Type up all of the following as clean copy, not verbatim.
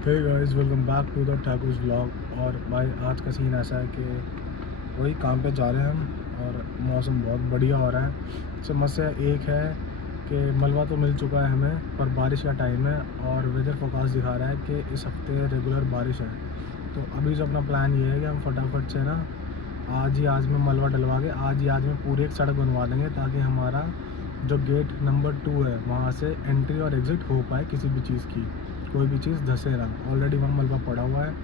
Hey guys, welcome back to the Thakur vlog. और भाई आज का सीन ऐसा है कि वही काम पे जा रहे हैं हम और मौसम बहुत बढ़िया हो रहा है। समस्या एक है कि मलबा तो मिल चुका है हमें, पर बारिश का टाइम है और वेदर फोरकास्ट दिखा रहा है कि इस हफ्ते रेगुलर बारिश है। तो अभी जो अपना प्लान ये है कि हम फटाफट से ना आज में मलबा डलवा के आज में पूरी एक सड़क बनवा देंगे, ताकि हमारा जो गेट नंबर 2 है वहाँ से एंट्री और एग्ज़िट हो पाए किसी भी चीज़ की, कोई भी चीज़ धंसे ना। ऑलरेडी वहाँ मलबा पड़ा हुआ है,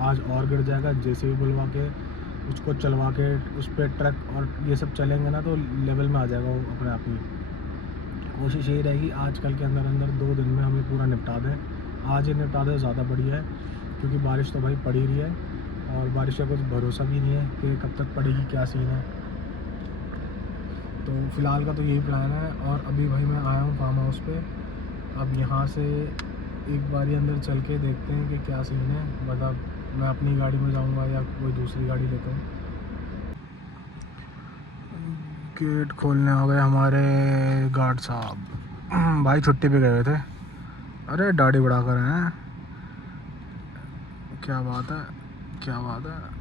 आज और गिर जाएगा। जेसीबी बुलवा के उसको चलवा के उस पर ट्रक और ये सब चलेंगे ना तो लेवल में आ जाएगा वो अपने आप ही। कोशिश यही रहेगी आज कल के अंदर 2 दिन में हम ये पूरा निपटा दें। आज ये निपटा दें ज़्यादा बढ़िया है, क्योंकि बारिश तो भाई पड़ ही रही है और बारिश का कुछ भरोसा भी नहीं है कि कब तक पड़ेगी, क्या सीन है। तो फ़िलहाल का तो यही प्लान है। और अभी भाई मैं आया हूँ फार्म हाउस पे। अब यहाँ से एक बारी अंदर चल के देखते हैं कि क्या सीन है। मतलब मैं अपनी गाड़ी में जाऊँगा या कोई दूसरी गाड़ी लेता हूँ। गेट खोलने आ गए हमारे गार्ड साहब। भाई छुट्टी पे गए हुए थे। अरे दाढ़ी बढ़ा कर हैं, क्या बात है, क्या बात है।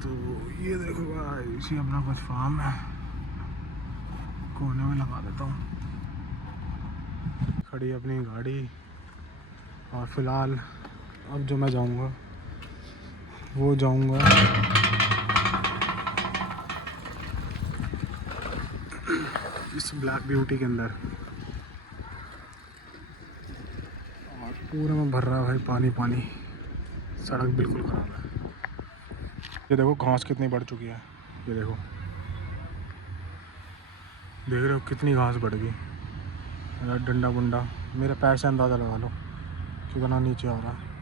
तो ये देखो भाई, इसी अपना कुछ फार्म है, कोने में लगा देता हूँ खड़ी अपनी गाड़ी। और फिलहाल अब जो मैं जाऊँगा वो जाऊँगा इस ब्लैक ब्यूटी के अंदर। और पूरा में भर रहा है भाई पानी पानी, सड़क बिल्कुल ख़राब है। ये देखो घास कितनी बढ़ चुकी है, ये देखो, देख रहे हो कितनी घास बढ़ गई। मेरा डंडा बुंडा मेरे पैर से अंदाज़ा लगा लो कितना नीचे आ रहा है।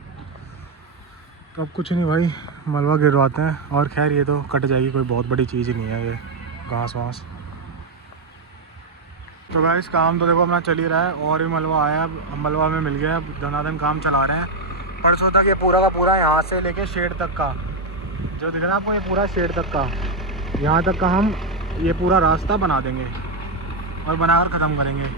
तो अब कुछ नहीं भाई, मलबा गिरवाते हैं। और खैर ये तो कट जाएगी, कोई बहुत बड़ी चीज़ ही नहीं है ये घास वास। तो भाई इस काम तो देखो अपना चल ही रहा है और भी मलबा आया, अब मलबा में मिल गया। अब धनाधन काम चला रहे हैं। परसों तक ये पूरा का पूरा यहाँ से लेके शेड तक का जो दिख रहा है आपको, ये पूरा शेड तक का, यहाँ तक का हम ये पूरा रास्ता बना देंगे और बनाकर ख़त्म करेंगे।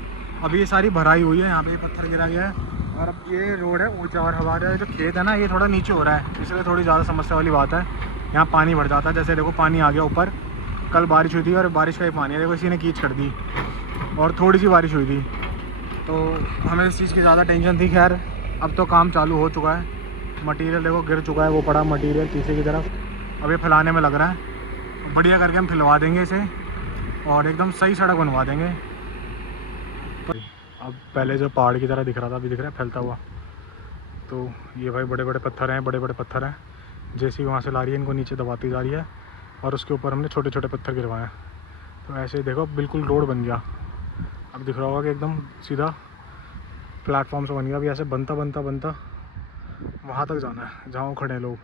अभी ये सारी भराई हुई है, यहाँ पे ये पत्थर गिरा गया है और अब ये रोड है ऊंचा। और हमारा जो खेत है ना ये थोड़ा नीचे हो रहा है, इसलिए थोड़ी ज़्यादा समस्या वाली बात है। यहाँ पानी भर जाता है, जैसे देखो पानी आ गया ऊपर। कल बारिश हुई थी और बारिश का ही पानी है, देखो इसी ने कीच कर दी। और थोड़ी सी बारिश हुई थी तो हमें इस चीज़ की ज़्यादा टेंशन थी। खैर अब तो काम चालू हो चुका है। मटीरियल देखो गिर चुका है, वो पड़ा मटीरियल पीछे की तरफ। अब ये फैलाने में लग रहा है, बढ़िया करके हम फिलवा देंगे इसे और एकदम सही सड़क बनवा देंगे। अब पहले जो पहाड़ की तरह दिख रहा था अभी दिख रहा है फैलता हुआ। तो ये भाई बड़े बड़े पत्थर हैं, बड़े बड़े पत्थर हैं। जैसे वहाँ से ला रही है इनको नीचे दबाती जा रही है और उसके ऊपर हमने छोटे छोटे पत्थर गिरवाए हैं। तो ऐसे देखो बिल्कुल रोड बन गया। अब दिख रहा होगा कि एकदम सीधा प्लेटफॉर्म से बन गया। अभी ऐसे बनता बनता बनता वहाँ तक जाना है जहाँ वो खड़े हैं लोग।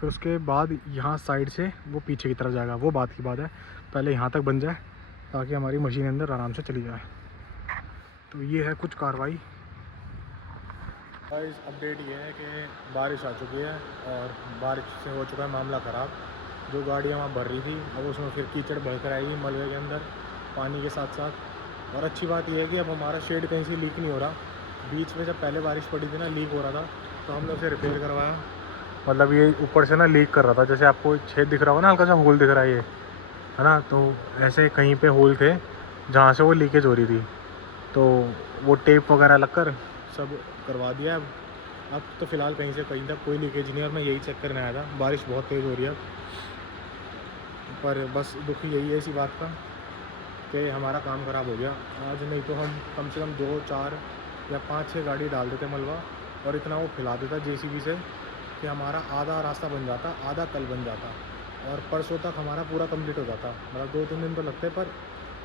फिर उसके बाद यहाँ साइड से वो पीछे की तरफ जाएगा, वो बात की बात है। पहले यहाँ तक बन जाए ताकि हमारी मशीन अंदर आराम से चली जाए। तो ये है कुछ कार्रवाई। गाइस अपडेट ये है कि बारिश आ चुकी है और बारिश से हो चुका है मामला ख़राब। जो गाड़ियाँ वहाँ भर रही थी अब उसमें फिर कीचड़ बढ़ कर आएगी मलबे के अंदर पानी के साथ साथ। और अच्छी बात यह है कि अब हमारा शेड कहीं से लीक नहीं हो रहा। बीच में जब पहले बारिश पड़ी थी ना लीक हो रहा था, तो हमने उसे रिपेयर करवाया। मतलब ये ऊपर से ना लीक कर रहा था, जैसे आपको छेद दिख रहा होगा ना, हल्का सा होल दिख रहा है ये, है ना। तो ऐसे कहीं पे होल थे जहाँ से वो लीकेज हो रही थी, तो वो टेप वगैरह लगकर सब करवा दिया। अब तो फ़िलहाल कहीं से कहीं तक कोई लीकेज नहीं है और मैं यही चेक करने आया था। बारिश बहुत तेज़ हो रही है पर बस दुख यही है इसी बात का कि हमारा काम ख़राब हो गया आज। नहीं तो हम कम से कम 2, 4 या 5, 6 गाड़ी डाल देते मलबा और इतना वो फैला देता जेसीबी से कि हमारा आधा रास्ता बन जाता, आधा कल बन जाता और परसों तक हमारा पूरा कंप्लीट हो जाता। मतलब 2-3 दिन तो लगते पर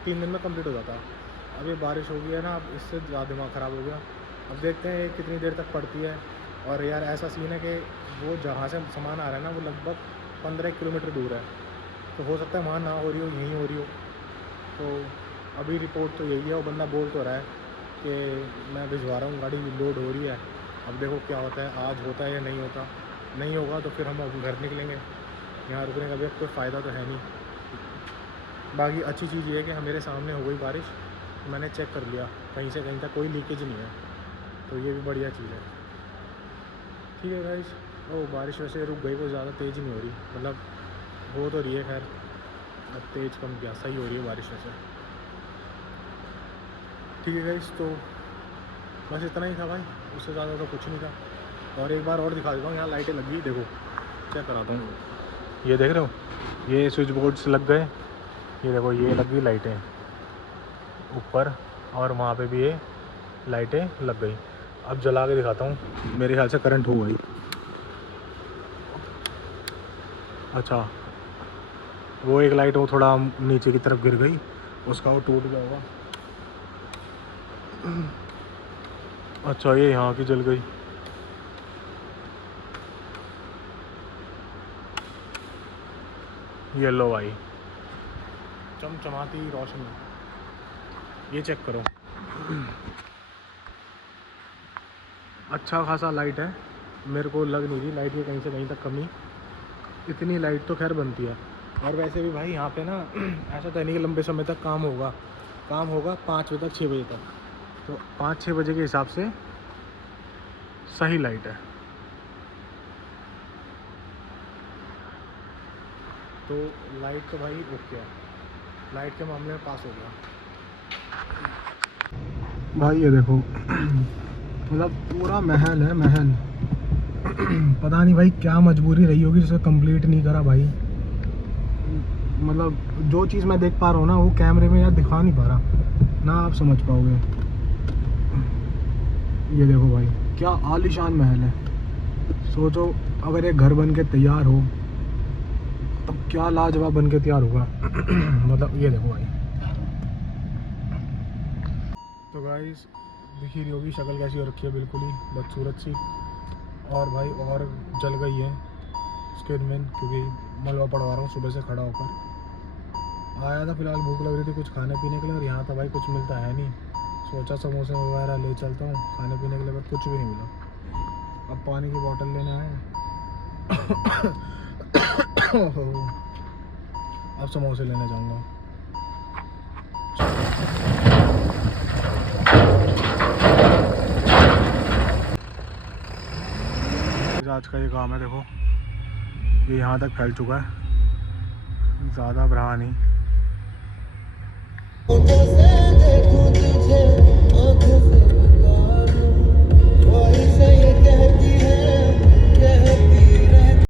3 दिन में कंप्लीट हो जाता। अब ये बारिश हो गई है ना, अब इससे ज़्यादा दिमाग ख़राब हो गया। अब देखते हैं ये कितनी देर तक पड़ती है। और यार ऐसा सीन है कि वो जहाँ से सामान आ रहा है ना वो लगभग 15 किलोमीटर दूर है, तो हो सकता है वहाँ ना हो रही हो, यहीं हो रही हो। तो अभी रिपोर्ट तो यही है, वो बंदा बोल तो रहा है कि मैं भिजवा रहा हूँ, गाड़ी लोड हो रही है। अब देखो क्या होता है, आज होता है या नहीं होता। नहीं होगा तो फिर हम अब घर निकलेंगे, यहाँ रुकने का भी अब कोई फ़ायदा तो है नहीं। बाकी अच्छी चीज़ ये है कि मेरे सामने हो गई बारिश, मैंने चेक कर लिया कहीं से कहीं तक कोई लीकेज नहीं है, तो ये भी बढ़िया चीज़ है। ठीक है गाइस, ओ बारिश वैसे रुक गई, कोई ज़्यादा तेज़ नहीं हो रही, मतलब हो तो रही है, खैर अब तेज़ कम क्या, सही हो रही है बारिश वैसे। ठीक है गाइस, तो बस इतना ही था भाई, उससे ज़्यादा तो कुछ नहीं था। और एक बार और दिखा देता हूँ, यहाँ लाइटें लगी, देखो चेक कराता हूँ, ये देख रहे हो, ये स्विच बोर्ड्स लग गए, ये देखो ये लग गई लाइटें ऊपर, और वहाँ पे भी ये लाइटें लग गई। अब जला के दिखाता हूँ, मेरे ख्याल से करंट हो गई। अच्छा, वो एक लाइट वो थोड़ा नीचे की तरफ गिर गई, उसका वो टूट गया होगा। अच्छा, ये यहाँ की जल गई। ये लो भाई, चमचमाती रोशनी, ये चेक करो, अच्छा खासा लाइट है। मेरे को लग नहीं रही लाइट की कहीं से कहीं तक कमी, इतनी लाइट तो खैर बनती है। और वैसे भी भाई यहाँ पे ना ऐसा तो नहीं कि लंबे समय तक काम होगा 5 बजे तक 6 बजे तक, तो 5-6 बजे के हिसाब से सही लाइट है। तो लाइट तो भाई ओके है, लाइट के मामले में पास हो गया भाई। ये देखो मतलब पूरा महल है, महल। पता नहीं भाई क्या मजबूरी रही होगी जिसे कंप्लीट नहीं करा भाई, मतलब जो चीज़ मैं देख पा रहा हूँ ना वो कैमरे में यार दिखा नहीं पा रहा ना, आप समझ पाओगे। ये देखो भाई क्या आलीशान महल है, सोचो अगर एक घर बन के तैयार हो तब क्या लाजवाब बन के तैयार होगा। मतलब ये देखो भाई, तो गाइस दिख ही रही होगी शक्ल कैसी हो रखी है, बिल्कुल ही बदसूरत सी। और भाई और जल गई है स्किन में, क्योंकि मलबा पड़वा रहा हूँ सुबह से खड़ा होकर। आया था फिलहाल, भूख लग रही थी कुछ खाने पीने के लिए, और यहाँ था भाई कुछ मिलता है नहीं, सोचा समोसे वगैरह ले चलता हूँ खाने पीने के लिए, बट कुछ भी नहीं मिला। अब पानी की बोतल लेने आए। अब समोसे लेने जाऊँगा। आज का ये काम है, देखो ये यहाँ तक फैल चुका है, ज़्यादा रहा नहीं।